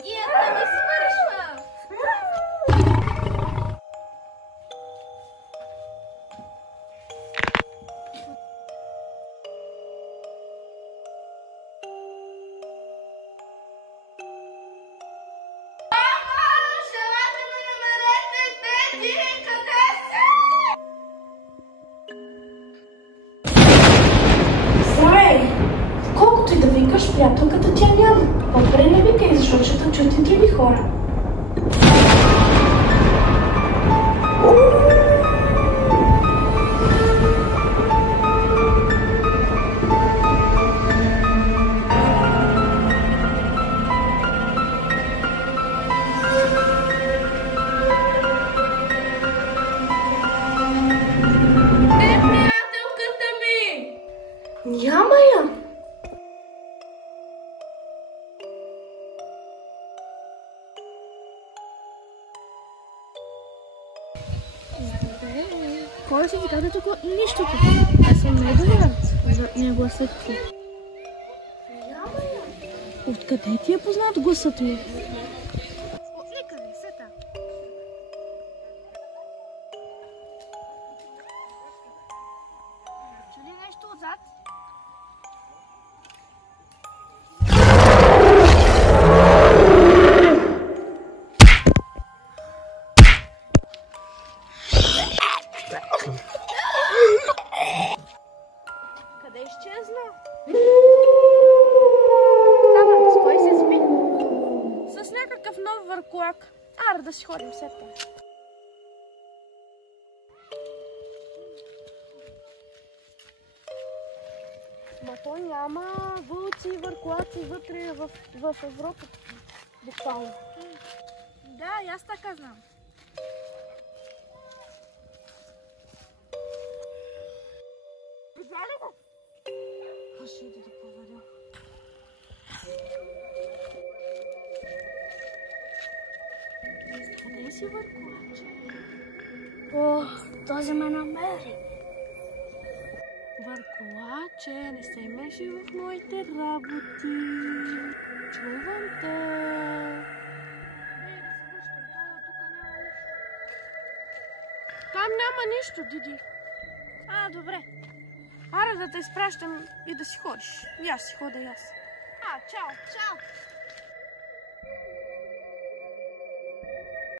Магията не свършва! Колкото и да викаш, приятелката тя няма. По-добре не викай, защото ще те чуят и други хора. Приятелката ми! Няма я! Кой си ти каза тук нищо тук? Аз съм недоволен за гласът ти. Няма я! Откъде ти е познат гласът ми? От никъде, сета. Чули нещо отзад? Къде изчезна? Стана, с кой се сби? С някакъв нов върколак. Аре да си ходим след това. Ма то няма вълци и върколаци вътре в Европа. Буквално. Да, и аз така знам. Видя ли го? Аз ще ида да проверя. Къде си, върколаче? О, този ме намери. Върколаче, не се меши в моите работи. Чувам те. Там няма нищо, Диди. А, добре. Аре да те изпращам и да си ходиш. И аз си хода и аз. А, чао. Чао.